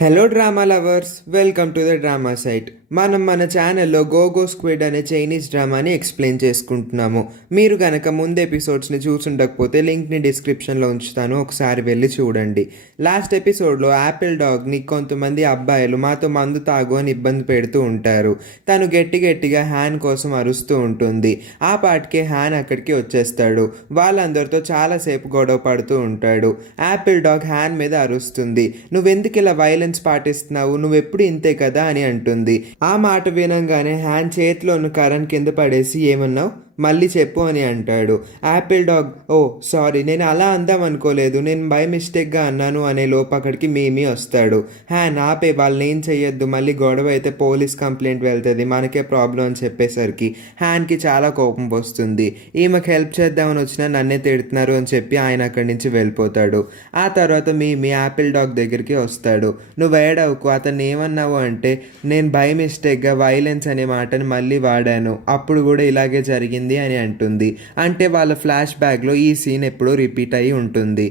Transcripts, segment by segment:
Hello drama lovers, welcome to the drama site. మనం మన ఛానల్లో గోగో స్క్విడ్ అనే చైనీస్ డ్రామాని ఎక్స్ప్లెయిన్ చేసుకుంటున్నాము. మీరు కనుక ముందు ఎపిసోడ్స్ని చూసుండకపోతే లింక్ని డిస్క్రిప్షన్లో ఉంచుతాను, ఒకసారి వెళ్ళి చూడండి. లాస్ట్ ఎపిసోడ్లో యాపిల్ డాగ్ని కొంతమంది అబ్బాయిలు మాతో మందు తాగు అని ఇబ్బంది పెడుతూ ఉంటారు. తను గట్టిగా హ్యాన్ కోసం అరుస్తూ ఉంటుంది. ఆ పాటికే హ్యాన్ అక్కడికి వచ్చేస్తాడు. వాళ్ళందరితో చాలాసేపు గొడవ పడుతూ ఉంటాడు. యాపిల్ డాగ్ హ్యాన్ మీద అరుస్తుంది, నువ్వెందుకు ఇలా వైలెన్స్ పాటిస్తున్నావు, నువ్వెప్పుడు ఇంతే కదా అని అంటుంది. ఆ మాట వినంగానే హ్యాన్ చేతిలోని కరణ్ కింద పడేసి ఏమన్నావు, మళ్ళీ చెప్పు అని అంటాడు. యాపిల్ డాగ్, ఓ సారీ, నేను అలా అందాం అనుకోలేదు, నేను బై మిస్టేక్గా అన్నాను అనే లోపు అక్కడికి మీమీ వస్తాడు. హ్యాన్ ఆపే, వాళ్ళని ఏం చెయ్యొద్దు, మళ్ళీ గొడవ అయితే పోలీస్ కంప్లైంట్ వెళ్తుంది, మనకే ప్రాబ్లం అని చెప్పేసరికి హ్యాన్కి చాలా కోపం వస్తుంది. ఈమెకు హెల్ప్ చేద్దామని వచ్చినా నన్నే తిడుతున్నారు అని చెప్పి ఆయన అక్కడి నుంచి వెళ్ళిపోతాడు. ఆ తర్వాత మీమీ యాపిల్ డాగ్ దగ్గరికి వస్తాడు. నువ్వు ఏడవకు, అతన్ని ఏమన్నావు అంటే, నేను బై మిస్టేక్గా వైలెన్స్ అనే మాటని మళ్ళీ వాడాను, అప్పుడు కూడా ఇలాగే జరిగింది అని అంటుంది. అంటే వాళ్ళ ఫ్లాష్ బ్యాక్లో ఈ సీన్ ఎప్పుడో రిపీట్ అయి ఉంటుంది.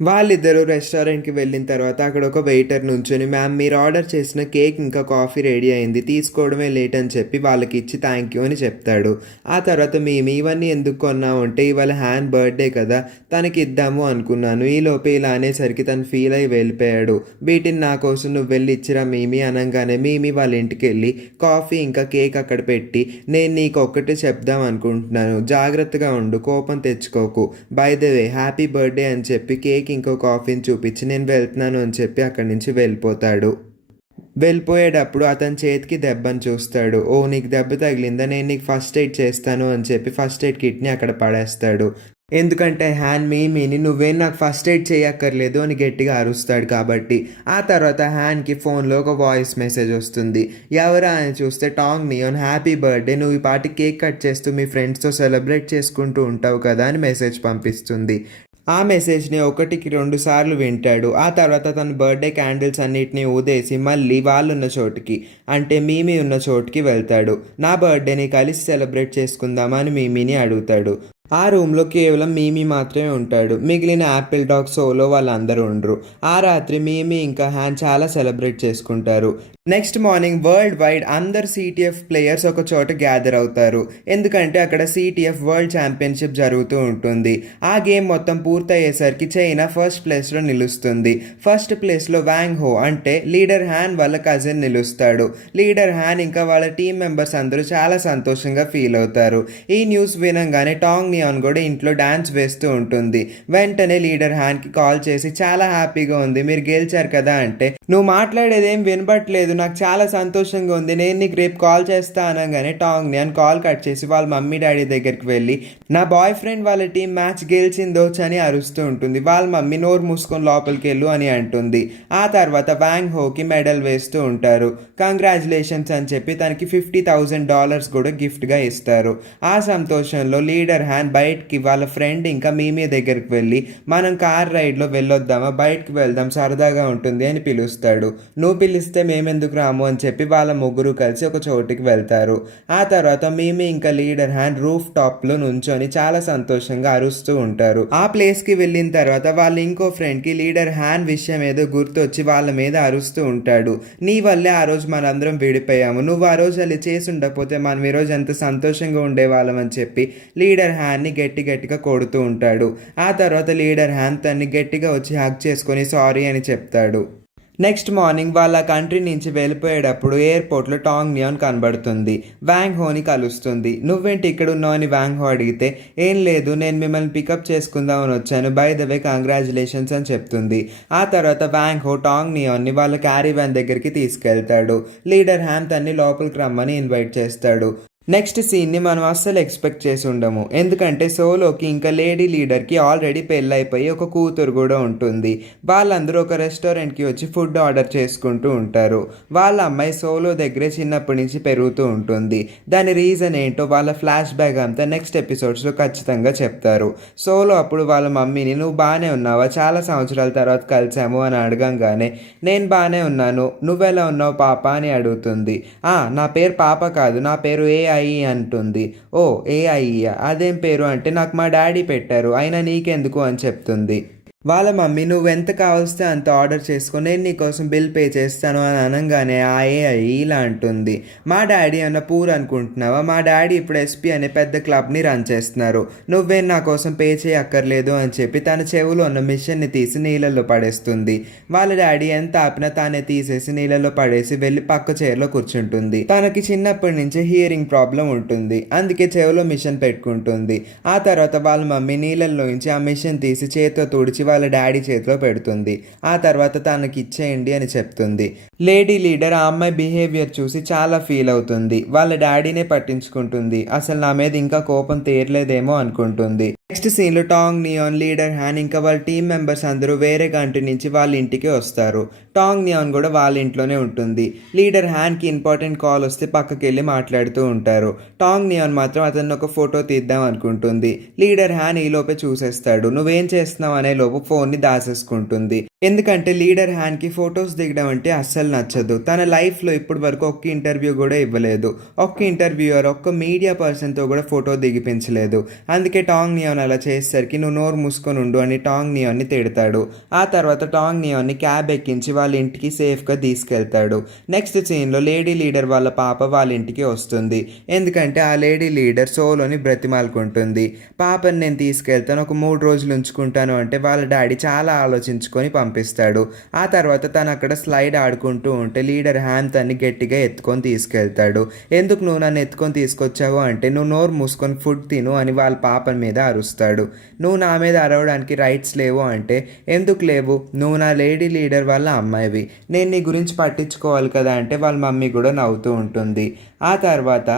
వాళ్ళిద్దరూ రెస్టారెంట్కి వెళ్ళిన తర్వాత అక్కడ ఒక వెయిటర్ నుంచొని, మ్యామ్ మీరు ఆర్డర్ చేసిన కేక్ ఇంకా కాఫీ రెడీ అయింది, తీసుకోవడమే లేట్ అని చెప్పి వాళ్ళకి ఇచ్చి థ్యాంక్ యూ అని చెప్తాడు. ఆ తర్వాత మేము ఇవన్నీ ఎందుకు కొన్నావు అంటే, ఇవాళ హ్యాన్ బర్త్డే కదా తనకి ఇద్దాము అనుకున్నాను, ఈ లోపే ఇలా అనేసరికి తను ఫీల్ అయ్యి వెళ్ళిపోయాడు. వీటిని నా కోసం నువ్వు వెళ్ళి ఇచ్చిరా మీమీ అనగానే మీమీ వాళ్ళ ఇంటికి వెళ్ళి కాఫీ ఇంకా కేక్ అక్కడ పెట్టి, నేను నీకు ఒక్కటే చెప్దాం అనుకుంటున్నాను, జాగ్రత్తగా ఉండు, కోపం తెచ్చుకోకు, by the way happy birthday అని చెప్పి కేక్ ఇంకో కాఫీని చూపించి నేను వెళ్తున్నాను అని చెప్పి అక్కడి నుంచి వెళ్ళిపోతాడు. వెళ్ళిపోయేటప్పుడు అతని చేతికి దెబ్బను చూస్తాడు. ఓ నీకు దెబ్బ తగిలిందా, నేను నీకు ఫస్ట్ ఎయిడ్ చేస్తాను అని చెప్పి ఫస్ట్ ఎయిడ్ కిట్ని అక్కడ పడేస్తాడు. ఎందుకంటే హ్యాన్ మీమీని నువ్వేం నాకు ఫస్ట్ ఎయిడ్ చేయక్కర్లేదు అని గట్టిగా అరుస్తాడు కాబట్టి. ఆ తర్వాత హ్యాన్కి ఫోన్లో ఒక వాయిస్ మెసేజ్ వస్తుంది. ఎవరా అని చూస్తే టాంగ్ నియాన్, హ్యాపీ బర్త్డే, నువ్వు ఈ పాటి కేక్ కట్ చేస్తూ మీ ఫ్రెండ్స్తో సెలబ్రేట్ చేసుకుంటూ ఉంటావు కదా అని మెసేజ్ పంపిస్తుంది. ఆ మెసేజ్ని 1-2 సార్లు వింటాడు. ఆ తర్వాత తన బర్త్డే క్యాండిల్స్ అన్నిటినీ ఊదేసి మళ్ళీ వాళ్ళున్న చోటుకి, అంటే మీమీ ఉన్న చోటుకి వెళ్తాడు. నా బర్త్డేని కలిసి సెలబ్రేట్ చేసుకుందామా అని మీమీని అడుగుతాడు. ఆ రూమ్లో కేవలం మీమీ మాత్రమే ఉంటాడు. మిగిలిన యాపిల్ డాగ్, సోలో వాళ్ళందరూ ఉండరు. ఆ రాత్రి మీమీ ఇంకా హ్యాన్ చాలా సెలబ్రేట్ చేసుకుంటారు. నెక్స్ట్ మార్నింగ్ వరల్డ్ వైడ్ అందరు సిటిఎఫ్ ప్లేయర్స్ ఒక చోట గ్యాదర్ అవుతారు. ఎందుకంటే అక్కడ సిటిఎఫ్ వరల్డ్ ఛాంపియన్షిప్ జరుగుతూ ఉంటుంది. ఆ గేమ్ మొత్తం పూర్తయ్యేసరికి చైనా ఫస్ట్ ప్లేస్లో నిలుస్తుంది. ఫస్ట్ ప్లేస్లో వాంగ్ హో అంటే లీడర్ హ్యాన్ వాళ్ళ కజిన్ నిలుస్తాడు. లీడర్ హ్యాన్ ఇంకా వాళ్ళ టీం మెంబర్స్ అందరూ చాలా సంతోషంగా ఫీల్ అవుతారు. ఈ న్యూస్ వినంగానే టాంగ్ నియాన్ కూడా ఇంట్లో డాన్స్ వేస్తూ ఉంటుంది. వెంటనే లీడర్ హ్యాన్కి కాల్ చేసి, చాలా హ్యాపీగా ఉంది, మీరు గెలిచారు కదా అంటే, నువ్వు మాట్లాడేదేం వినబట్లేదు, నాకు చాలా సంతోషంగా ఉంది, నేను నీకు రేపు కాల్ చేస్తా అనగానే టాంగ్ నియాన్ కాల్ కట్ చేసి వాళ్ళ మమ్మీ డాడీ దగ్గరికి వెళ్ళి, నా బాయ్ ఫ్రెండ్ వాళ్ళ టీం మ్యాచ్ గెలిచిందోచ్ అని అరుస్తూ ఉంటుంది. వాళ్ళ మమ్మీ నోరు మూసుకొని లోపలికి వెళ్ళు అని అంటుంది. ఆ తర్వాత వాంగ్ హోకి మెడల్ వేస్తూ ఉంటారు. కంగ్రాచులేషన్స్ అని చెప్పి తనకి $50,000 కూడా గిఫ్ట్గా ఇస్తారు. ఆ సంతోషంలో లీడర్ హ్యాన్ బయటికి వాళ్ళ ఫ్రెండ్ ఇంకా మీమీ దగ్గరికి వెళ్ళి, మనం కార్ రైడ్లో వెళ్ళొద్దామా, బయటకు వెళ్దాం, సరదాగా ఉంటుంది అని పిలుస్తాడు. నువ్వు పిలిస్తే మేమెందుకు రాము అని చెప్పి వాళ్ళ ముగ్గురు కలిసి ఒక చోటికి వెళ్తారు. ఆ తర్వాత మీమీ ఇంకా లీడర్ హ్యాన్ రూఫ్ టాప్లో నుంచొని చాలా సంతోషంగా అరుస్తూ ఉంటారు. ఆ ప్లేస్కి వెళ్ళిన తర్వాత వాళ్ళ ఇంకో ఫ్రెండ్కి లీడర్ హ్యాన్ విషయం ఏదో గుర్తొచ్చి వాళ్ళ మీద అరుస్తూ ఉంటాడు. నీ వల్లే ఆ రోజు మనందరం విడిపోయాము, నువ్వు ఆ రోజు అలా చేసి ఉండకపోతే మనం ఈరోజు ఎంత సంతోషంగా ఉండేవాళ్ళం అని చెప్పి లీడర్ హ్యాన్ని గట్టిగా కొడుతూ ఉంటాడు. ఆ తర్వాత లీడర్ హ్యాన్ తన్ని గట్టిగా వచ్చి హగ్ చేసుకొని సారీ అని చెప్తాడు. నెక్స్ట్ మార్నింగ్ వాళ్ళ కంట్రీ నుంచి వెళ్ళిపోయేటప్పుడు ఎయిర్పోర్ట్లో టాంగ్ నియాన్ కనబడుతుంది. వాంగ్ హోని కలుస్తుంది. నువ్వేంటి ఇక్కడ ఉన్నావు అని వాంగ్ హో అడిగితే, ఏం లేదు, నేను మిమ్మల్ని పికప్ చేసుకుందామని వచ్చాను, బై ద వే కంగ్రాచులేషన్స్ అని చెప్తుంది. ఆ తర్వాత వాంగ్ హో టాంగ్ నియాన్ని వాళ్ళ క్యారీ వ్యాన్ దగ్గరికి తీసుకెళ్తాడు. లీడర్ హ్యాన్ తన్ని లోపలికి రమ్మని ఇన్వైట్ చేస్తాడు. నెక్స్ట్ సీన్ని మనం అస్సలు ఎక్స్పెక్ట్ చేసి ఉండము. ఎందుకంటే సోలోకి ఇంకా లేడీ లీడర్కి ఆల్రెడీ పెళ్ళైపోయి ఒక కూతురు కూడా ఉంటుంది. వాళ్ళందరూ ఒక రెస్టారెంట్కి వచ్చి ఫుడ్ ఆర్డర్ చేసుకుంటూ ఉంటారు. వాళ్ళ అమ్మాయి సోలో దగ్గరే చిన్నప్పటి నుంచి పెరుగుతూ ఉంటుంది. దాని రీజన్ ఏంటో వాళ్ళ ఫ్లాష్ బ్యాక్ అంతా నెక్స్ట్ ఎపిసోడ్స్లో ఖచ్చితంగా చెప్తారు. సోలో అప్పుడు వాళ్ళ మమ్మీని, నువ్వు బాగానే ఉన్నావా, చాలా సంవత్సరాల తర్వాత కలిసాము అని అడగంగానే, నేను బాగానే ఉన్నాను, నువ్వెలా ఉన్నావు పాప అని అడుగుతుంది. నా పేరు పాప కాదు, నా పేరు ఏఐ అంటుంది. ఓ ఏఐ, అదేం పేరు అంటే, నాకు మా డాడీ పెట్టారు, అయినా నీకెందుకు అని చెప్తుంది. వాళ్ళ మమ్మీ నువ్వెంత కావలిస్తే అంత ఆర్డర్ చేసుకో, నేను నీకోసం బిల్ పే చేస్తాను అని అనగానే ఇలా అంటుంది. మా డాడీ అన్న పూర్ అనుకుంటున్నావా? మా డాడీ ఇప్పుడు ఎస్పీ అనే పెద్ద క్లబ్ని రన్ చేస్తున్నారు. నువ్వేం నా కోసం పే చేయక్కర్లేదు అని చెప్పి తన చెవులో ఉన్న మిషన్ని తీసి నీళ్ళల్లో పడేస్తుంది. వాళ్ళ డాడీ ఎంత ఆపినా తానే తీసేసి నీళ్ళలో పడేసి వెళ్ళి పక్క చైర్లో కూర్చుంటుంది. తనకి చిన్నప్పటి నుంచి హియరింగ్ ప్రాబ్లం ఉంటుంది, అందుకే చెవులో మిషన్ పెట్టుకుంటుంది. ఆ తర్వాత వాళ్ళ మమ్మీ నీళ్ళల్లో నుంచి ఆ మిషన్ తీసి చేతితో తుడిచి వాళ్ళ డాడీ చేతిలో పెడుతుంది. ఆ తర్వాత తనకి ఇచ్చేయండి అని చెప్తుంది. లేడీ లీడర్ ఆ అమ్మాయి బిహేవియర్ చూసి చాలా ఫీల్ అవుతుంది. వాళ్ళ డాడీనే పట్టించుకుంటుంది. అసలు నా మీద ఇంకా కోపం తీరలేదేమో అనుకుంటుంది. నెక్స్ట్ సీన్ లో టాంగ్, నియాన్, లీడర్ హ్యాన్ ఇంకా వాళ్ళ టీం మెంబర్స్ అందరూ వేరే కంట్రీ నుంచి వాళ్ళ ఇంటికి వస్తారు. టాంగ్, నియాన్ కూడా వాళ్ళ ఇంట్లోనే ఉంటుంది. లీడర్ హ్యాన్ కి ఇంపార్టెంట్ కాల్ వస్తే పక్కకి వెళ్ళి మాట్లాడుతూ ఉంటారు. టాంగ్, నియాన్ మాత్రం అతన్ని ఒక ఫోటో తీద్దాం అనుకుంటుంది. లీడర్ హ్యాన్ ఈ లోపే చూసేస్తాడు. నువ్వేం చేస్తున్నావు అనే లోపు ఫోన్ని దాసేసుకుంటుంది. ఎందుకంటే లీడర్ హ్యాన్కి ఫొటోస్ దిగడం అంటే అస్సలు నచ్చదు. తన లైఫ్లో ఇప్పటి వరకు ఒక్క ఇంటర్వ్యూ కూడా ఇవ్వలేదు. ఒక్క ఇంటర్వ్యూయర్ ఒక్క మీడియా పర్సన్తో కూడా ఫోటో దిగిపించలేదు. అందుకే టాంగ్, నియాన్ అలా చేసేసరికి నువ్వు నోరు మూసుకొని ఉండు అని టాంగ్, నియాన్ని తిడతాడు. ఆ తర్వాత టాంగ్, నియాన్ని క్యాబ్ ఎక్కించి వాళ్ళ ఇంటికి సేఫ్గా తీసుకెళ్తాడు. నెక్స్ట్ సీన్లో లేడీ లీడర్ వాళ్ళ పాప వాళ్ళ ఇంటికి వస్తుంది. ఎందుకంటే ఆ లేడీ లీడర్ సోలోని బ్రతిమాలుకుంటుంది. పాపని నేను తీసుకెళ్తాను, ఒక 3 రోజులు ఉంచుకుంటాను అంటే వాళ్ళ డాడీ చాలా ఆలోచించుకొని పంపిస్తాడు. ఆ తర్వాత తను అక్కడ స్లైడ్ ఆడుకుంటూ ఉంటే లీడర్ హ్యాన్ తన్ని గట్టిగా ఎత్తుకొని తీసుకెళ్తాడు. ఎందుకు నువ్వు నన్ను ఎత్తుకొని తీసుకొచ్చావు అంటే నువ్వు నోరు మూసుకొని ఫుడ్ తిను అని వాళ్ళ పాప మీద అరుస్తాడు. నువ్వు నా మీద అరవడానికి రైట్స్ లేవు అంటే ఎందుకు లేవు, నువ్వు నా లేడీ లీడర్ వాళ్ళ అమ్మాయివి, నేను నీ గురించి పట్టించుకోవాలి కదా అంటే వాళ్ళ మమ్మీ కూడా నవ్వుతూ ఉంటుంది. ఆ తర్వాత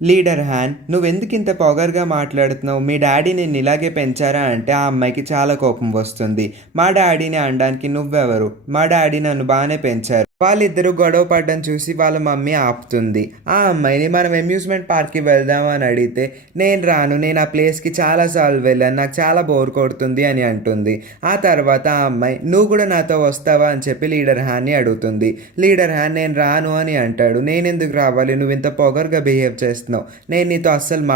లీడర్ హ్యాన్, నువ్వెందుకు ఇంత పొగరుగా మాట్లాడుతున్నావు, మీ డాడీ నేను ఇలాగే పెంచారా అంటే ఆ అమ్మాయికి చాలా కోపం వస్తుంది. మా డాడీని అనడానికి నువ్వెవరు, మా డాడీ నన్ను బాగానే పెంచారు. వాళ్ళిద్దరూ గొడవ పడ్డం చూసి వాళ్ళ మమ్మీ ఆపుతుంది. ఆ అమ్మాయిని మనం అమ్యూజ్మెంట్ పార్క్కి వెళ్దామని అడిగితే నేను రాను, నేను ఆ ప్లేస్కి చాలాసార్లు వెళ్ళాను, నాకు చాలా బోర్ కొడుతుంది అని అంటుంది. ఆ తర్వాత ఆ అమ్మాయి నువ్వు కూడా నాతో వస్తావా అని చెప్పి లీడర్ హ్యాన్ని అడుగుతుంది. లీడర్ హ్యాన్ నేను రాను అని అంటాడు. నేనెందుకు రావాలి, నువ్వు ఇంత పొగరుగా బిహేవ్ చేస్తున్నావు, నేను నీతో అస్సలు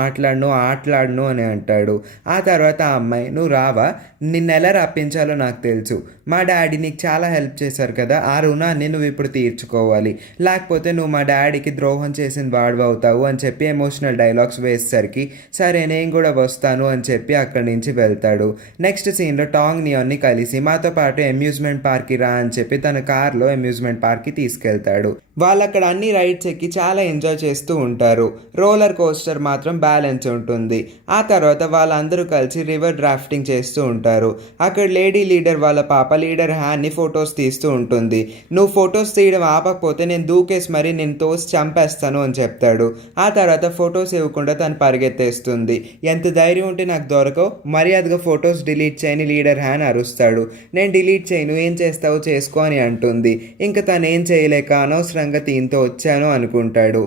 ఆటలాడను అని అంటాడు. ఆ తర్వాత ఆ అమ్మాయి నువ్వు రావా, నిన్ను ఎలా రప్పించాలో నాకు తెలుసు, మా డాడీ నీకు చాలా హెల్ప్ చేశారు కదా, ఆ రుణాన్ని నువ్వు ఇప్పుడు తీర్చుకోవాలి, లేకపోతే నువ్వు మా డాడీకి ద్రోహం చేసిన వాడు అవుతావు అని చెప్పి ఎమోషనల్ డైలాగ్స్ వేసేసరికి సరే నేను కూడా వస్తాను అని చెప్పి అక్కడి నుంచి వెళ్తాడు. నెక్స్ట్ సీన్లో టాంగ్, నియాన్ని కలిసి మాతో పాటు అమ్యూజ్మెంట్ పార్క్కి రా అని చెప్పి తన కార్లో అమ్యూజ్మెంట్ పార్క్కి తీసుకెళ్తాడు. వాళ్ళు అక్కడ అన్ని రైడ్స్ ఎక్కి చాలా ఎంజాయ్ చేస్తూ ఉంటారు. రోలర్ కోస్టర్ మాత్రం బ్యాలెన్స్ ఉంటుంది. ఆ తర్వాత వాళ్ళందరూ కలిసి రివర్ డ్రాఫ్టింగ్ చేస్తూ ఉంటారు. అక్కడ లేడీ లీడర్ వాళ్ళ పాప లీడర్ హ్యాన్ని ఫొటోస్ తీస్తూ ఉంటుంది. నువ్వు ఫొటోస్ తీయడం ఆపకపోతే నేను దూకేసి మరి నేను తోసి చంపేస్తాను అని చెప్తాడు. ఆ తర్వాత ఫొటోస్ ఇవ్వకుండా తను పరిగెత్తేస్తుంది. ఎంత ధైర్యం ఉంటే నాకు దొరకవు, మర్యాదగా ఫొటోస్ డిలీట్ చేయని లీడర్ హ్యాన్ అరుస్తాడు. నేను డిలీట్ చేయను, ఏం చేస్తావో చేసుకో అని అంటుంది. ఇంకా తను ఏం చేయలేక అనవసరంగా దీంతో వచ్చాను అనుకుంటాడు.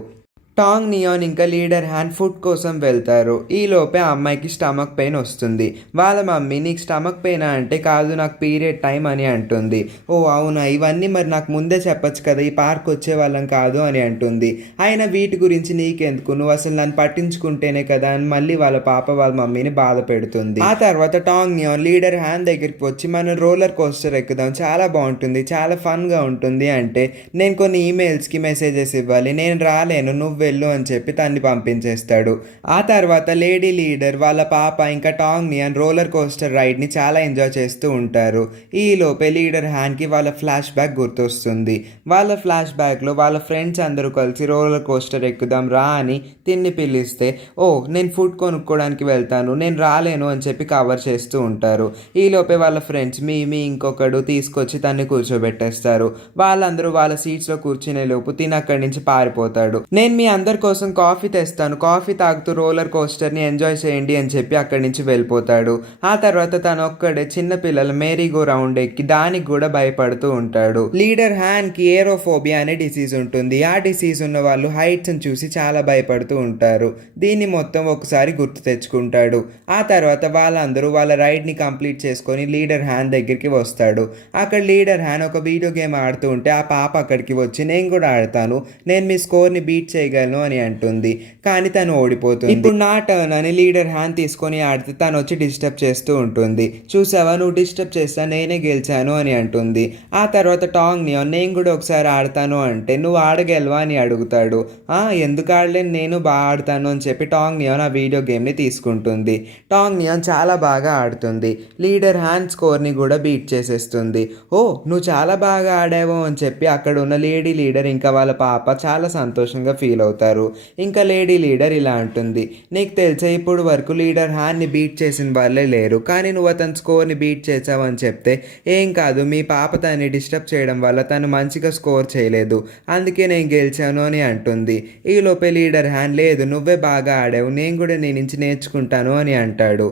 టాంగ్, నియాన్ ఇంకా లీడర్ హ్యాన్ ఫుడ్ కోసం వెళ్తారు. ఈ లోపే ఆ అమ్మాయికి స్టమక్ పెయిన్ వస్తుంది. వాళ్ళ మమ్మీ నీకు స్టమక్ పెయిన్ అంటే కాదు నాకు పీరియడ్ టైం అని అంటుంది. ఓ అవునా, ఇవన్నీ మరి నాకు ముందే చెప్పచ్చు కదా, ఈ పార్క్ వచ్చే వాళ్ళం కాదు అని అంటుంది. అయినా వీటి గురించి నీకెందుకు, నువ్వు అసలు నన్ను పట్టించుకుంటేనే కదా అని మళ్ళీ వాళ్ళ పాప వాళ్ళ మమ్మీని బాధ పెడుతుంది. ఆ తర్వాత టాంగ్, నియాన్ లీడర్ హ్యాన్ దగ్గరికి వచ్చి మనం రోలర్ కోస్టర్ ఎక్కుదాం, చాలా బాగుంటుంది, చాలా ఫన్గా ఉంటుంది అంటే నేను కొన్ని ఈమెయిల్స్కి మెసేజెస్ ఇవ్వాలి, నేను రాలేను, నువ్వు వెళ్ళు అని చెప్పి తన్ని పంపించేస్తాడు. ఆ తర్వాత లేడీ లీడర్ వాళ్ళ పాప ఇంకా టాంగ్, నియాన్ రోలర్ కోస్టర్ రైడ్ని చాలా ఎంజాయ్ చేస్తూ ఉంటారు. ఈ లోపే లీడర్ హ్యాన్కి వాళ్ళ ఫ్లాష్ బ్యాక్ గుర్తొస్తుంది. వాళ్ళ ఫ్లాష్ బ్యాక్లో వాళ్ళ ఫ్రెండ్స్ అందరూ కలిసి రోలర్ కోస్టర్ ఎక్కుదాం రా అని తిన్ని పిలిస్తే ఓ నేను ఫుడ్ కొనుక్కోవడానికి వెళ్తాను, నేను రాలేను అని చెప్పి కవర్ చేస్తూ ఉంటారు. ఈ లోపే వాళ్ళ ఫ్రెండ్స్ మీ ఇంకొకడు తీసుకొచ్చి తన్ని కూర్చోబెట్టేస్తారు. వాళ్ళందరూ వాళ్ళ సీట్స్లో కూర్చునే లోపు తిని అక్కడి నుంచి పారిపోతాడు. నేను మీ అందరి కోసం కాఫీ తెస్తాను, కాఫీ తాగుతూ రోలర్ కోస్టర్ని ఎంజాయ్ చేయండి అని చెప్పి అక్కడి నుంచి వెళ్ళిపోతాడు. ఆ తర్వాత తను ఒక్కడే చిన్న పిల్లల మేరీగో రౌండ్ ఎక్కి దానికి కూడా భయపడుతూ ఉంటాడు. లీడర్ హ్యాన్కి ఏరోఫోబియా అనే డిసీజ్ ఉంటుంది. ఆ డిసీజ్ ఉన్న వాళ్ళు హైట్స్ని చూసి చాలా భయపడుతూ ఉంటారు. దీన్ని మొత్తం ఒకసారి గుర్తు తెచ్చుకుంటాడు. ఆ తర్వాత వాళ్ళందరూ వాళ్ళ రైడ్ని కంప్లీట్ చేసుకొని లీడర్ హ్యాన్ దగ్గరికి వస్తాడు. అక్కడ లీడర్ హ్యాన్ ఒక వీడియో గేమ్ ఆడుతూ ఉంటే ఆ పాప అక్కడికి వచ్చి నేను కూడా ఆడతాను, నేను మీ స్కోర్ని బీట్ చేయగలను ఆడగలను అని అంటుంది. కానీ తను ఓడిపోతుంది. ఇప్పుడు నా టర్న్ అని లీడర్ హ్యాండ్ తీసుకొని ఆడితే తను వచ్చి డిస్టర్బ్ చేస్తూ ఉంటుంది. చూసావా, నువ్వు డిస్టర్బ్ చేస్తా నేనే గెలిచాను అని అంటుంది. ఆ తర్వాత టాంగ్ నియాన్ నేను కూడా ఒకసారి ఆడతాను అంటే నువ్వు ఆడగలవా అని అడుగుతాడు. ఎందుకు ఆడలేను, నేను బాగా ఆడతాను అని చెప్పి టాంగ్ నియాన్ ఆ వీడియో గేమ్ని తీసుకుంటుంది. టాంగ్ నియాన్ చాలా బాగా ఆడుతుంది. లీడర్ హ్యాండ్ స్కోర్ని కూడా బీట్ చేసేస్తుంది. ఓ, నువ్వు చాలా బాగా ఆడావు అని చెప్పి అక్కడ ఉన్న లేడీ లీడర్ ఇంకా వాళ్ళ పాప చాలా సంతోషంగా ఫీల్ అవుతారు. ఇంకా లేడీ లీడర్ ఇలా అంటుంది, నీకు తెలిసే ఇప్పుడు వరకు లీడర్ హ్యాండ్ని బీట్ చేసిన వాళ్ళే లేరు, కానీ నువ్వు అతని స్కోర్ని బీట్ చేసావు అని చెప్తే ఏం కాదు, మీ పాప తనని డిస్టర్బ్ చేయడం వల్ల తను మంచిగా స్కోర్ చేయలేదు, అందుకే నేను గెలిచాను అని అంటుంది. ఈలోపే లీడర్ హ్యాండ్ లేదు, నువ్వే బాగా ఆడావు, నేను కూడా నీ నుంచి నేర్చుకుంటాను అని అంటాడు.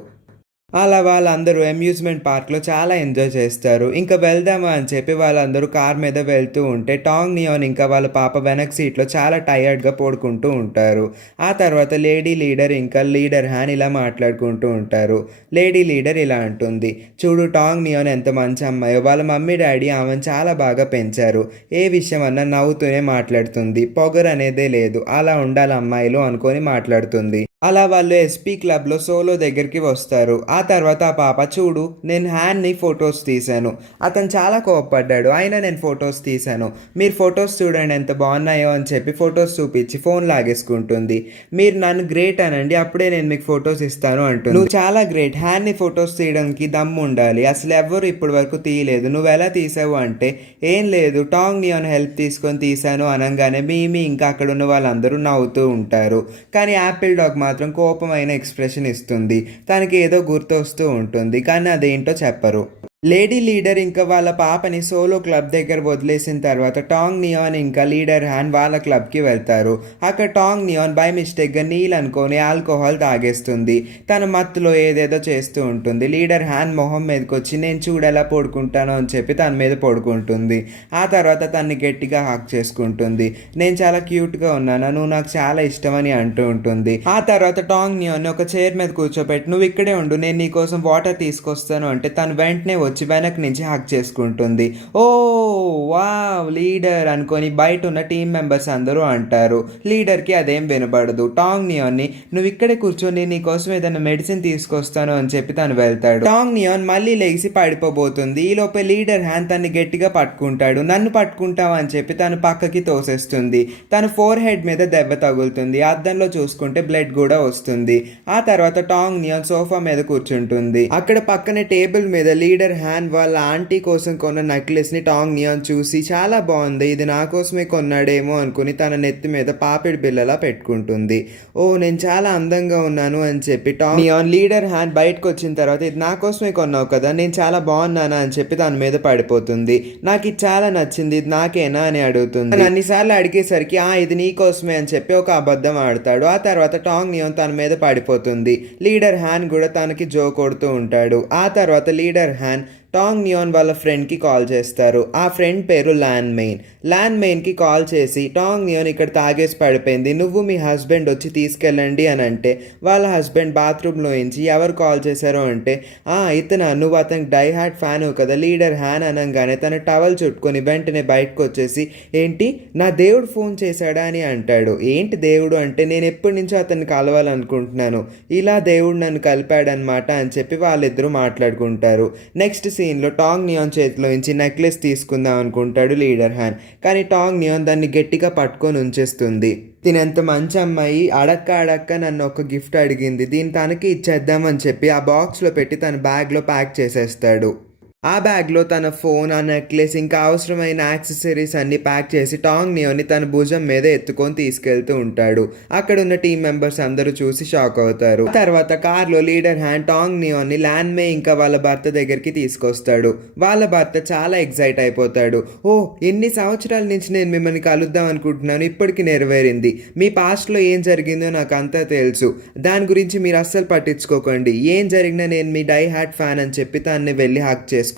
అలా వాళ్ళందరూ అమ్యూజ్మెంట్ పార్క్లో చాలా ఎంజాయ్ చేస్తారు. ఇంకా వెళ్దామా అని చెప్పి వాళ్ళందరూ కార్ మీద వెళ్తూ ఉంటే టాంగ్ నియాన్ ఇంకా వాళ్ళ పాప వెనక్ సీట్లో చాలా టైర్డ్గా పడుకుంటూ ఉంటారు. ఆ తర్వాత లేడీ లీడర్ ఇంకా లీడర్ హ్యాన్ ఇలా మాట్లాడుకుంటూ ఉంటారు. లేడీ లీడర్ ఇలా అంటుంది, చూడు టాంగ్ నియాన్ ఎంత మంచి అమ్మాయో, వాళ్ళ మమ్మీ డాడీ ఆమెను చాలా బాగా పెంచారు, ఏ విషయం అన్నా నవ్వుతూనే మాట్లాడుతుంది, పొగరు అనేదే లేదు, అలా ఉండాలి అమ్మాయిలు అనుకొని మాట్లాడుతుంది. అలా వాళ్ళు ఎస్పీ క్లబ్లో సోలో దగ్గరికి వస్తారు. ఆ తర్వాత ఆ పాప, చూడు నేను హ్యాండ్ని ఫొటోస్ తీశాను, అతను చాలా కోపపడ్డాడు, అయినా నేను ఫొటోస్ తీశాను, మీరు ఫొటోస్ చూడండి ఎంత బాగున్నాయో అని చెప్పి ఫొటోస్ చూపించి ఫోన్ లాగేసుకుంటుంది. మీరు నన్ను గ్రేట్ అనండి, అప్పుడే నేను మీకు ఫొటోస్ ఇస్తాను అంటుంది. నువ్వు చాలా గ్రేట్, హ్యాండ్ని ఫొటోస్ తీయడానికి దమ్ము ఉండాలి, అసలు ఎవ్వరు ఇప్పటి వరకు తీయలేదు, నువ్వు ఎలా తీసావు అంటే ఏం లేదు టాంగ్ నియాన్ హెల్ప్ తీసుకొని తీశాను అనగానే మీమి ఇంకా అక్కడ ఉన్న వాళ్ళందరూ నవ్వుతూ ఉంటారు. కానీ యాపిల్ డాగ్ మాత్రం కోపమైన ఎక్స్ప్రెషన్ ఇస్తుంది. తనకి ఏదో గుర్తొస్తూ ఉంటుంది, కానీ అదేంటో చెప్పరు. లేడీ లీడర్ ఇంకా వాళ్ళ పాపని సోలో క్లబ్ దగ్గర వదిలేసిన తర్వాత టాంగ్ నియాన్ ఇంకా లీడర్ హ్యాన్ వాళ్ళ క్లబ్కి వెళ్తారు. అక్కడ టాంగ్ నియాన్ బై మిస్టేక్గా నీళ్ళు అనుకొని ఆల్కహాల్ తాగేస్తుంది. తన మత్తులో ఏదేదో చేస్తూ ఉంటుంది. లీడర్ హ్యాన్ మొహం మీదకి వచ్చి నేను చూడేలా పడుకుంటాను అని చెప్పి తన మీద పడుకుంటుంది. ఆ తర్వాత తన్ని గట్టిగా హాక్ చేసుకుంటుంది. నేను చాలా క్యూట్గా ఉన్నాను, నువ్వు నాకు చాలా ఇష్టం అని అంటూ ఉంటుంది. ఆ తర్వాత టాంగ్ నియాన్ ఒక చైర్ మీద కూర్చోబెట్టి నువ్వు ఇక్కడే ఉండు, నేను నీకోసం వాటర్ తీసుకొస్తాను అంటే తను వెంటనే వచ్చి వెనక్ నుంచి హక్ చేసుకుంటుంది. ఓ వావ్ లీడర్ అనుకొని బయట ఉన్న టీం మెంబర్స్ అందరూ అంటారు. లీడర్కి అదేం వినబడదు. టాంగ్ నియాన్ని నువ్వు ఇక్కడే కూర్చొని నీకోసం ఏదైనా మెడిసిన్ తీసుకొస్తాను అని చెప్పి తను వెళ్తాడు. టాంగ్ నియాన్ మళ్ళీ లేచి పడిపోబోతుంది. ఈలోపే లీడర్ హ్యాండ్ తన్ని గట్టిగా పట్టుకుంటాడు. నన్ను పట్టుకుంటావా అని చెప్పి తను పక్కకి తోసేస్తుంది. తన ఫోర్ హెడ్ మీద దెబ్బ తగులుతుంది. అద్దంలో చూసుకుంటే బ్లడ్ కూడా వస్తుంది. ఆ తర్వాత టాంగ్ నియాన్ సోఫా మీద కూర్చుంటుంది. అక్కడ పక్కనే టేబుల్ మీద లీడర్ హ్యాన్ వాళ్ళ ఆంటీ కోసం కొన్న నెక్లెస్ని టాంగ్ నియాన్ చూసి చాలా బాగుంది, ఇది నా కోసమే కొన్నాడేమో అనుకుని తన నెత్తి మీద పాపిడి బిల్లలా పెట్టుకుంటుంది. ఓ నేను చాలా అందంగా ఉన్నాను అని చెప్పి టాంగ్ నియాన్ లీడర్ హ్యాన్ బయటకు వచ్చిన తర్వాత ఇది నా కోసమే కొన్నావు కదా, నేను చాలా బాగున్నానా అని చెప్పి తన మీద పడిపోతుంది. నాకు ఇది చాలా నచ్చింది, ఇది నాకేనా అని అడుగుతుంది. అన్నిసార్లు అడిగేసరికి ఇది నీ కోసమే అని చెప్పి ఒక అబద్ధం ఆడతాడు. ఆ తర్వాత టాంగ్ నియాన్ తన మీద పడిపోతుంది. లీడర్ హ్యాన్ కూడా తనకి జో కొడుతూ ఉంటాడు. ఆ తర్వాత లీడర్ హ్యాన్ టాంగ్ నియాన్ వాళ్ళ ఫ్రెండ్కి కాల్ చేస్తారు. ఆ ఫ్రెండ్ పేరు ల్యాన్ మెయిన్కి కాల్ చేసి టాంగ్ నియాన్ ఇక్కడ తాగేసి పడిపోయింది, నువ్వు మీ హస్బెండ్ వచ్చి తీసుకెళ్ళండి అని అంటే వాళ్ళ హస్బెండ్ బాత్రూంలో నుంచి ఎవరు కాల్ చేశారో అంటే ఇతను, నువ్వు అతనికి డై హార్ట్ ఫ్యాన్ కదా లీడర్ హ్యాన్ అనగానే తన టవల్ చుట్టుకొని వెంటనే బయటకు వచ్చేసి ఏంటి నా దేవుడు ఫోన్ చేశాడా అని అంటాడు. ఏంటి దేవుడు అంటే నేను ఎప్పటి నుంచో అతన్ని కలవాలనుకుంటున్నాను, ఇలా దేవుడు నన్ను కలిపాడనమాట అని చెప్పి వాళ్ళిద్దరూ మాట్లాడుకుంటారు. నెక్స్ట్ సీన్లో టాంగ్ నియాన్ చేతిలో నుంచి నెక్లెస్ తీసుకుందాం అనుకుంటాడు లీడర్ హ్యాన్, కానీ టాంగ్ నియాన్ దాన్ని గట్టిగా పట్టుకొని ఉంచేస్తుంది. తినంత మంచి అమ్మాయి అడక్క నన్ను ఒక గిఫ్ట్ అడిగింది, దీన్ని తనకి ఇచ్చేద్దామని చెప్పి ఆ బాక్స్లో పెట్టి తన బ్యాగ్లో ప్యాక్ చేసేస్తాడు. ఆ బ్యాగ్లో తన ఫోన్, ఆ నెక్లెస్ ఇంకా అవసరమైన యాక్సెసరీస్ అన్ని ప్యాక్ చేసి టాంగ్ నియాన్ని తన భుజం మీద ఎత్తుకొని తీసుకెళ్తూ ఉంటాడు. అక్కడ ఉన్న టీం మెంబర్స్ అందరూ చూసి షాక్ అవుతారు. తర్వాత కార్లో లీడర్ హ్యాండ్ టాంగ్ నియాన్ని ల్యాన్ మే ఇంకా వాళ్ళ భర్త దగ్గరికి తీసుకొస్తాడు. వాళ్ళ భర్త చాలా ఎక్సైట్ అయిపోతాడు. ఓ ఎన్ని సంవత్సరాల నుంచి నేను మిమ్మల్ని కలుద్దాం అనుకుంటున్నాను, ఇప్పటికి నెరవేరింది, మీ పాస్ట్లో ఏం జరిగిందో నాకు అంతా తెలుసు, దాని గురించి మీరు అస్సలు పట్టించుకోకండి, ఏం జరిగినా నేను మీ డై హార్ట్ ఫ్యాన్ అని చెప్పి తనని వెళ్ళి హక్ చేసుకుంటాడు.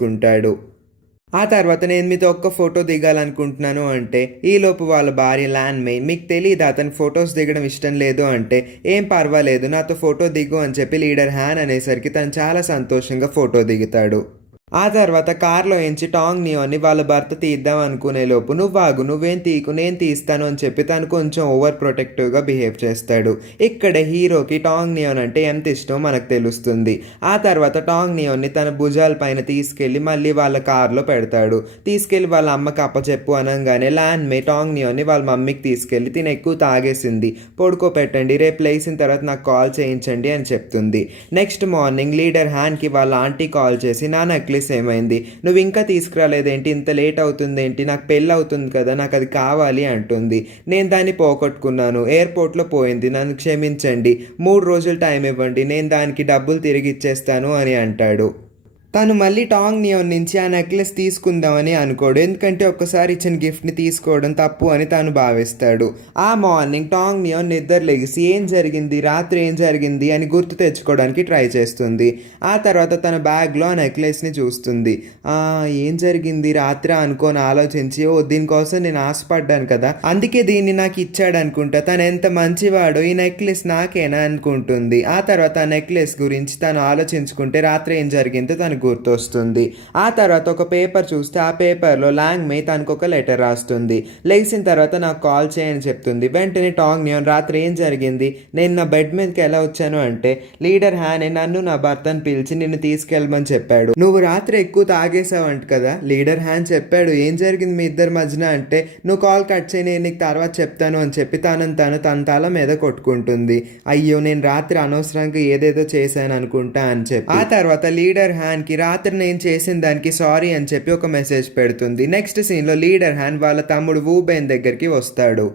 ఆ తర్వాత నేను మీతో ఒక్క ఫోటో దిగాలనుకుంటున్నాను అంటే ఈలోపు వాళ్ళ భార్య ల్యాన్ మెయిన్ మీకు తెలియదు అతను ఫొటోస్ దిగడం ఇష్టం లేదు అంటే ఏం పర్వాలేదు నాతో ఫోటో దిగు అని చెప్పి లీడర్ హ్యాన్ అనేసరికి తను చాలా సంతోషంగా ఫోటో దిగుతాడు. ఆ తర్వాత కార్లో ఎంచి టాంగ్ నియోన్ని వాళ్ళ భర్త తీద్దాం అనుకునే లోపు నువ్వాగు, నువ్వేం తీకు, నేను తీస్తాను అని చెప్పి తను కొంచెం ఓవర్ ప్రొటెక్టివ్గా బిహేవ్ చేస్తాడు. ఇక్కడే హీరోకి టాంగ్ నియోన్ అంటే ఎంత ఇష్టమో మనకు తెలుస్తుంది. ఆ తర్వాత టాంగ్ నియోన్ని తన భుజాల పైన తీసుకెళ్ళి మళ్ళీ వాళ్ళ కార్లో పెడతాడు. తీసుకెళ్ళి వాళ్ళ అమ్మకి అప్పచెప్పు అనగానే ల్యాండ్ మే టాంగ్ నియోన్ని వాళ్ళ మమ్మీకి తీసుకెళ్ళి తిను ఎక్కువ తాగేసింది, పడుకోపెట్టండి, రేపు లేచిన తర్వాత నాకు కాల్ చేయించండి అని చెప్తుంది. నెక్స్ట్ మార్నింగ్ లీడర్ హ్యాన్కి వాళ్ళ ఆంటీ కాల్ చేసి నా నెక్లెస్ ఏమైంది, నువ్వు ఇంకా తీసుకురాలేదేంటి, ఇంత లేట్ అవుతుంది ఏంటి, నాకు పెళ్ళి అవుతుంది కదా, నాకు అది కావాలి అంటుంది. నేను దాన్ని పోగొట్టుకున్నాను, ఎయిర్పోర్ట్లో పోయింది, నన్ను క్షమించండి, 3 రోజులు టైం ఇవ్వండి, నేను దానికి డబ్బులు తిరిగి ఇచ్చేస్తాను అని అంటాడు. తను మళ్ళీ టాంగ్ నియోన్ నుంచి ఆ నెక్లెస్ తీసుకుందామని అనుకోడు, ఎందుకంటే ఒక్కసారి ఇచ్చిన గిఫ్ట్ని తీసుకోవడం తప్పు అని తను భావిస్తాడు. ఆ మార్నింగ్ టాంగ్ నియోన్ నిద్ర లెగిసి ఏం జరిగింది, రాత్రి ఏం జరిగింది అని గుర్తు తెచ్చుకోవడానికి ట్రై చేస్తుంది. ఆ తర్వాత తన బ్యాగ్లో ఆ నెక్లెస్ని చూస్తుంది. ఏం జరిగింది రాత్రి అనుకొని ఆలోచించి, ఓ దీనికోసం నేను ఆశపడ్డాను కదా, అందుకే దీన్ని నాకు ఇచ్చాడు అనుకుంటా, తను ఎంత మంచివాడో, ఈ నెక్లెస్ నాకేనా అనుకుంటుంది. ఆ తర్వాత ఆ నెక్లెస్ గురించి తను ఆలోచించుకుంటే రాత్రి ఏం జరిగిందో తను గుర్తొస్తుంది. ఆ తర్వాత ఒక పేపర్ చూస్తే ఆ పేపర్లో లాంగ్ మే తనకు ఒక లెటర్ రాస్తుంది. లేచిన తర్వాత నాకు కాల్ చేయని చెప్తుంది. వెంటనే టాంగ్ నియోన్ రాత్రి ఏం జరిగింది, నేను నా బెడ్ మీదకి ఎలా వచ్చాను అంటే లీడర్ హ్యానే నన్ను నా భర్తను పిలిచి నిన్ను తీసుకెళ్ళమని చెప్పాడు, నువ్వు రాత్రి ఎక్కువ తాగేసావంట కదా. లీడర్ హ్యాన్ చెప్పాడు, ఏం జరిగింది మీ ఇద్దరి మధ్యన అంటే నువ్వు కాల్ కట్ చేయి, నేను నీకు తర్వాత చెప్తాను అని చెప్పి తన తల మీద కొట్టుకుంటుంది. అయ్యో నేను రాత్రి అనవసరంగా ఏదేదో చేశాను అనుకుంటా అని చెప్పి. ఆ తర్వాత లీడర్ హ్యాన్ రాత్రి నేను చేసిన దానికి సారీ అని చెప్పి ఒక మెసేజ్ పెడుతుంది. నెక్స్ట్ సీన్లో లీడర్ హ్యాన్ వాళ్ళ తమ్ముడు వూబెన్ దగ్గరికి వస్తాడు.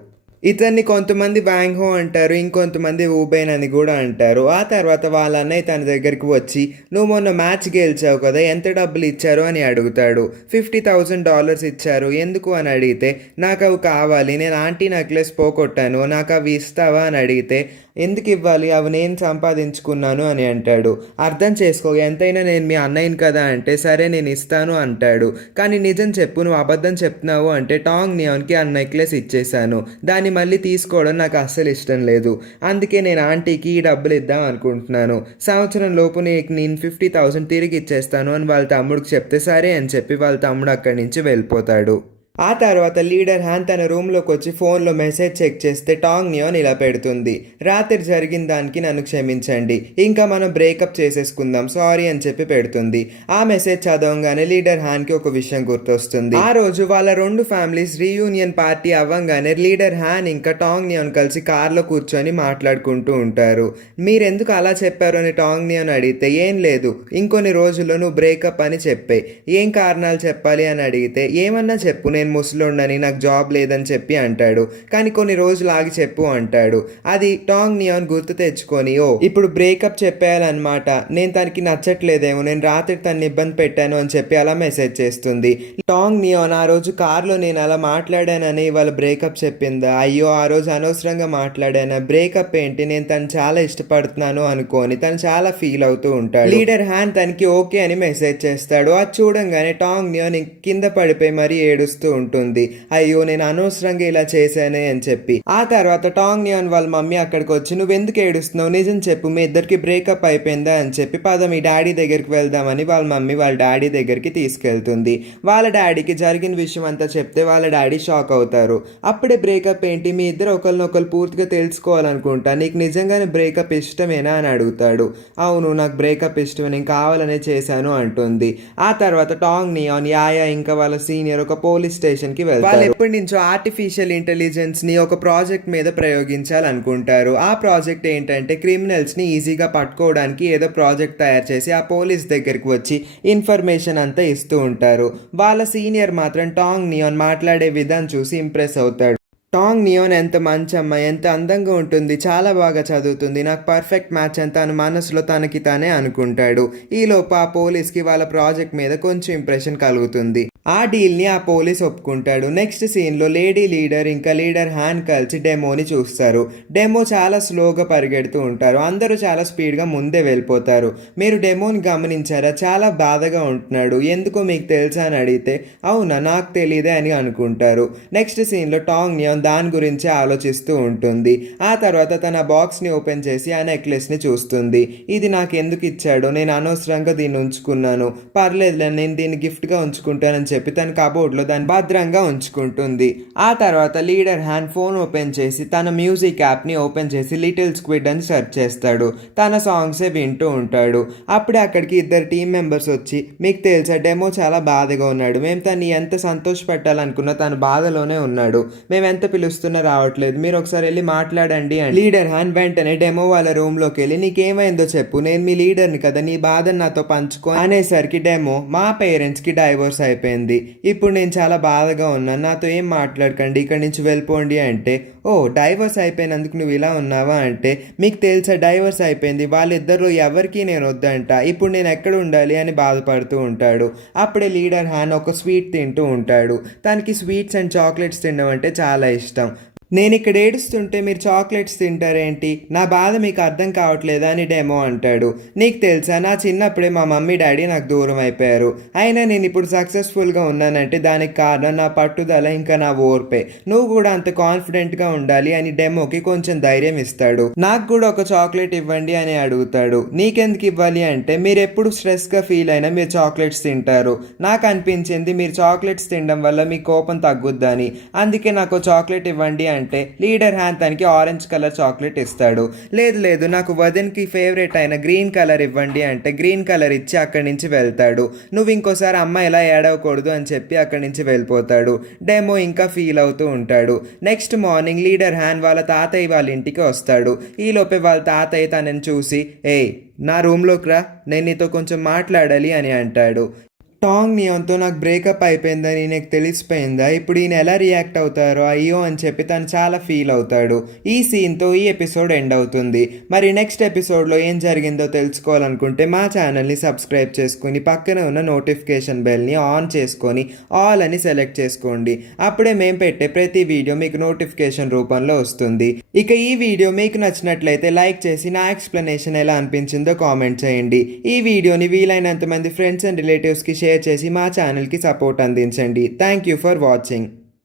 ఇతన్ని కొంతమంది వ్యాంగ్ హో అంటారు, ఇంకొంతమంది ఊబెన్ అని కూడా అంటారు. ఆ తర్వాత వాళ్ళ అన్నయ్య తన దగ్గరికి వచ్చి నువ్వు మొన్న మ్యాచ్ గెలిచావు కదా, ఎంత డబ్బులు ఇచ్చారు అని అడుగుతాడు. $50,000 ఇచ్చారు, ఎందుకు అని అడిగితే నాకు అవి కావాలి, నేను ఆంటీ నెక్లెస్ పోగొట్టాను, నాకు అవి ఇస్తావా అని అడిగితే ఎందుకు ఇవ్వాలి, అవి నేను సంపాదించుకున్నాను అని అంటాడు. అర్థం చేసుకో, ఎంతైనా నేను మీ అన్నయ్యని కదా అంటే సరే నేను ఇస్తాను అంటాడు. కానీ నిజం చెప్పు, నువ్వు అబద్ధం చెప్తున్నావు అంటే టాంగ్ నియోన్కి ఆ నెక్లెస్ ఇచ్చేసాను, దాన్ని మళ్ళీ తీసుకోవడం నాకు అస్సలు ఇష్టం లేదు, అందుకే నేను ఆంటీకి ఈ డబ్బులు ఇద్దాం అనుకుంటున్నాను, సంవత్సరం లోపు నేను 50,000 తిరిగి ఇచ్చేస్తాను అని వాళ్ళ తమ్ముడికి చెప్తే సరే అని చెప్పి వాళ్ళ తమ్ముడు అక్కడి నుంచి వెళ్ళిపోతాడు. ఆ తర్వాత లీడర్ హ్యాన్ తన రూమ్లోకి వచ్చి ఫోన్లో మెసేజ్ చెక్ చేస్తే టాంగ్ నియోన్ ఇలా పెడుతుంది, రాత్రి జరిగిన దానికి నన్ను క్షమించండి, ఇంకా మనం బ్రేకప్ చేసేసుకుందాం, సారీ అని చెప్పి పెడుతుంది. ఆ మెసేజ్ చదవంగానే లీడర్ హ్యాన్కి ఒక విషయం గుర్తొస్తుంది. ఆ రోజు వాళ్ళ 2 ఫ్యామిలీస్ రీయూనియన్ పార్టీ అవ్వంగానే లీడర్ హ్యాన్ ఇంకా టాంగ్ నియోన్ కలిసి కార్లో కూర్చొని మాట్లాడుకుంటూ ఉంటారు. మీరెందుకు అలా చెప్పారు అని టాంగ్ నియోన్ అడిగితే ఏం లేదు, ఇంకొన్ని రోజుల్లో నువ్వు బ్రేకప్ అని చెప్పే, ఏం కారణాలు చెప్పాలి అని అడిగితే ఏమన్నా చెప్పు, నేను ముసలోండని, నాకు జాబ్ లేదని చెప్పి అంటాడు. కానీ కొన్ని రోజులు ఆగి చెప్పు అంటాడు. అది టాంగ్ నియోన్ గుర్తు తెచ్చుకొని ఓ ఇప్పుడు బ్రేకప్ చెప్పేయాలన్నమాట, నేను తనకి నచ్చట్లేదేమో, నేను రాత్రి తనని ఇబ్బంది పెట్టాను అని చెప్పి అలా మెసేజ్ చేస్తుంది. టాంగ్ నియోన్ ఆ రోజు కార్లో నేను అలా మాట్లాడానని ఇవాళ బ్రేకప్ చెప్పిందా, అయ్యో ఆ రోజు అనవసరంగా మాట్లాడానా, బ్రేకప్ ఏంటి, నేను తను చాలా ఇష్టపడుతున్నాను అనుకోని తను చాలా ఫీల్ అవుతూ ఉంటాడు. లీడర్ హ్యాన్ తనకి ఓకే అని మెసేజ్ చేస్తాడు. అది చూడంగానే టాంగ్ నియోన్ కింద పడిపోయి మరీ ఏడుస్తూ ఉంటుంది, అయ్యో నేను అనవసరంగా ఇలా చేశానే అని చెప్పి. ఆ తర్వాత టాంగ్ నియోన్ వాళ్ళ మమ్మీ అక్కడికి వచ్చి నువ్వెందుకు ఏడుస్తున్నావు, నిజం చెప్పు, మీ ఇద్దరికి బ్రేకప్ అయిపోయిందా అని చెప్పి పద మీ డాడీ దగ్గరికి వెళ్దామని వాళ్ళ మమ్మీ వాళ్ళ డాడీ దగ్గరికి తీసుకెళ్తుంది. వాళ్ళ డాడీకి జరిగిన విషయం అంతా చెప్తే వాళ్ళ డాడీ షాక్ అవుతారు. అప్పుడే బ్రేకప్ ఏంటి, మీ ఇద్దరు ఒకరినొకరు పూర్తిగా తెలుసుకోవాలనుకుంటా, నీకు నిజంగానే బ్రేకప్ ఇష్టమేనా అని అడుగుతాడు. అవును నాకు బ్రేకప్ ఇష్టమే, నేను కావాలనే చేశాను అంటుంది. ఆ తర్వాత టాంగ్ నియోన్, యాయా ఇంకా వాళ్ళ సీనియర్ ఒక పోలీస్ స్టేషన్కి వెళ్తారు. వాళ్ళు ఎప్పటి నుంచో ఆర్టిఫిషియల్ ఇంటెలిజెన్స్ని ఒక ప్రాజెక్ట్ మీద ప్రయోగించాలనుకుంటారు. ఆ ప్రాజెక్ట్ ఏంటంటే క్రిమినల్స్ని ఈజీగా పట్టుకోవడానికి ఏదో ప్రాజెక్ట్ తయారు చేసి ఆ పోలీస్ దగ్గరికి వచ్చి ఇన్ఫర్మేషన్ అంతా ఇస్తూ ఉంటారు. వాళ్ళ సీనియర్ మాత్రం టాంగ్ నియోన్ మాట్లాడే విధానం చూసి ఇంప్రెస్ అవుతాడు. టాంగ్ నియోన్ ఎంత మంచి అమ్మాయి, ఎంత అందంగా ఉంటుంది, చాలా బాగా చదువుతుంది, నాకు పర్ఫెక్ట్ మ్యాచ్ అని తన మనసులో తనకి తానే అనుకుంటాడు. ఈలోపు ఆ పోలీస్కి వాళ్ళ ప్రాజెక్ట్ మీద కొంచెం ఇంప్రెషన్ కలుగుతుంది. ఆ డీల్ని ఆ పోలీస్ ఒప్పుకుంటాడు. నెక్స్ట్ సీన్లో లేడీ లీడర్ ఇంకా లీడర్ హ్యాన్ కలిసి డెమోని చూస్తారు. డెమో చాలా స్లోగా పరిగెడుతూ ఉంటారు. అందరూ చాలా స్పీడ్గా ముందే వెళ్ళిపోతారు. మీరు డెమోని గమనించారా? చాలా బాధగా ఉంటున్నాడు. ఎందుకో మీకు తెలుసా అని అడిగితే అవునా నాకు తెలియదే అని అనుకుంటారు. నెక్స్ట్ సీన్లో టాంగ్ నియాన్ దాని గురించి ఆలోచిస్తూ ఉంటుంది. ఆ తర్వాత తన బాక్స్ని ఓపెన్ చేసి ఆ నెక్లెస్ని చూస్తుంది. ఇది నాకు ఎందుకు ఇచ్చాడో, నేను అనవసరంగా దీన్ని ఉంచుకున్నాను, పర్లేదులే నేను దీన్ని గిఫ్ట్గా ఉంచుకుంటానని చెప్పి తన కబోర్డ్లో దాన్ని భద్రంగా ఉంచుకుంటుంది. ఆ తర్వాత లీడర్ హ్యాన్ ఫోన్ ఓపెన్ చేసి తన మ్యూజిక్ యాప్ని ఓపెన్ చేసి లిటిల్ స్క్విడ్ అని సెర్చ్ చేస్తాడు. తన సాంగ్సే వింటూ ఉంటాడు. అప్పుడే అక్కడికి ఇద్దరు టీం మెంబర్స్ వచ్చి మీకు తెలుసా డెమో చాలా బాధగా ఉన్నాడు, మేము తను ఎంత సంతోషపెట్టాలనుకున్నా తను బాధలోనే ఉన్నాడు, మేము ఎంత పిలుస్తున్నా రావట్లేదు, మీరు ఒకసారి వెళ్ళి మాట్లాడండి అని లీడర్ హ్యాన్ వెంటనే డెమో వాళ్ళ రూమ్లోకి వెళ్ళి నీకేమైందో చెప్పు, నేను మీ లీడర్ని కదా, నీ బాధను నాతో పంచుకో అనేసరికి డెమో మా పేరెంట్స్కి డైవోర్స్ అయిపోయింది, ఇప్పుడు నేను చాలా బాధగా ఉన్నాను, నాతో ఏం మాట్లాడకండి, ఇక్కడి నుంచి వెళ్ళిపోండి అంటే ఓ డైవర్స్ అయిపోయినందుకు నువ్వు ఇలా ఉన్నావా అంటే మీకు తెలుసా డైవర్స్ అయిపోయింది, వాళ్ళిద్దరు ఎవరికి నేను వద్దంట, ఇప్పుడు నేను ఎక్కడ ఉండాలి అని బాధపడుతూ ఉంటాడు. అప్పుడే లీడర్ హ్యాన్ ఒక స్వీట్ తింటూ ఉంటాడు. తనకి స్వీట్స్ అండ్ చాక్లెట్స్ తినడం అంటే చాలా ఇష్టం. నేను ఇక్కడ ఏడుస్తుంటే మీరు చాక్లెట్స్ తింటారేంటి, నా బాధ మీకు అర్థం కావట్లేదా అని డెమో అంటాడు. నీకు తెలుసా నా చిన్నప్పుడే మా మమ్మీ డాడీ నాకు దూరం అయిపోయారు, అయినా నేను ఇప్పుడు సక్సెస్ఫుల్గా ఉన్నానంటే దానికి కారణం నా పట్టుదల ఇంకా నా ఓర్పే, నువ్వు కూడా అంత కాన్ఫిడెంట్గా ఉండాలి అని డెమోకి కొంచెం ధైర్యం ఇస్తాడు. నాకు కూడా ఒక చాక్లెట్ ఇవ్వండి అని అడుగుతాడు. నీకెందుకు ఇవ్వాలి అంటే మీరు ఎప్పుడు స్ట్రెస్గా ఫీల్ అయినా మీరు చాక్లెట్స్ తింటారు, నాకు అనిపించింది మీరు చాక్లెట్స్ తినడం వల్ల మీ కోపం తగ్గుద్దని, అందుకే నాకు చాక్లెట్ ఇవ్వండి అంటే లీడర్ హ్యాన్ తనకి ఆరెంజ్ కలర్ చాక్లెట్ ఇస్తాడు. లేదు లేదు నాకు వదిన్కి ఫేవరెట్ అయిన గ్రీన్ కలర్ ఇవ్వండి అంటే గ్రీన్ కలర్ ఇచ్చి అక్కడి నుంచి వెళ్తాడు. నువ్వు ఇంకోసారి అమ్మ ఎలా ఏడవకూడదు అని చెప్పి అక్కడి నుంచి వెళ్ళిపోతాడు. డెమో ఇంకా ఫీల్ అవుతూ ఉంటాడు. నెక్స్ట్ మార్నింగ్ లీడర్ హ్యాన్ వాళ్ళ తాతయ్య వాళ్ళ ఇంటికి వస్తాడు. ఈలోపే వాళ్ళ తాతయ్య తనని చూసి ఏయ్ నా రూమ్లోకి రా, నేను నీతో కొంచెం మాట్లాడాలి అని అంటాడు. టాంగ్ నియాన్తో నాకు బ్రేకప్ అయిపోయిందని నీకు తెలిసిపోయిందా, ఇప్పుడు ఈయన ఎలా రియాక్ట్ అవుతారో అయ్యో అని చెప్పి తను చాలా ఫీల్ అవుతాడు. ఈ సీన్తో ఈ ఎపిసోడ్ ఎండ్ అవుతుంది. మరి నెక్స్ట్ ఎపిసోడ్లో ఏం జరిగిందో తెలుసుకోవాలనుకుంటే మా ఛానల్ని సబ్స్క్రైబ్ చేసుకుని పక్కన ఉన్న నోటిఫికేషన్ బెల్ని ఆన్ చేసుకొని ఆల్ అని సెలెక్ట్ చేసుకోండి. అప్పుడే మేము పెట్టే ప్రతి వీడియో మీకు నోటిఫికేషన్ రూపంలో వస్తుంది. ఇక ఈ వీడియో మీకు నచ్చినట్లయితే లైక్ చేసి నా ఎక్స్ప్లెనేషన్ ఎలా అనిపించిందో కామెంట్ చేయండి. ఈ వీడియోని వీలైనంత మంది ఫ్రెండ్స్ అండ్ రిలేటివ్స్కి షేర్ చేసి మా ఛానల్కి సపోర్ట్ అందించండి. Thank you for watching.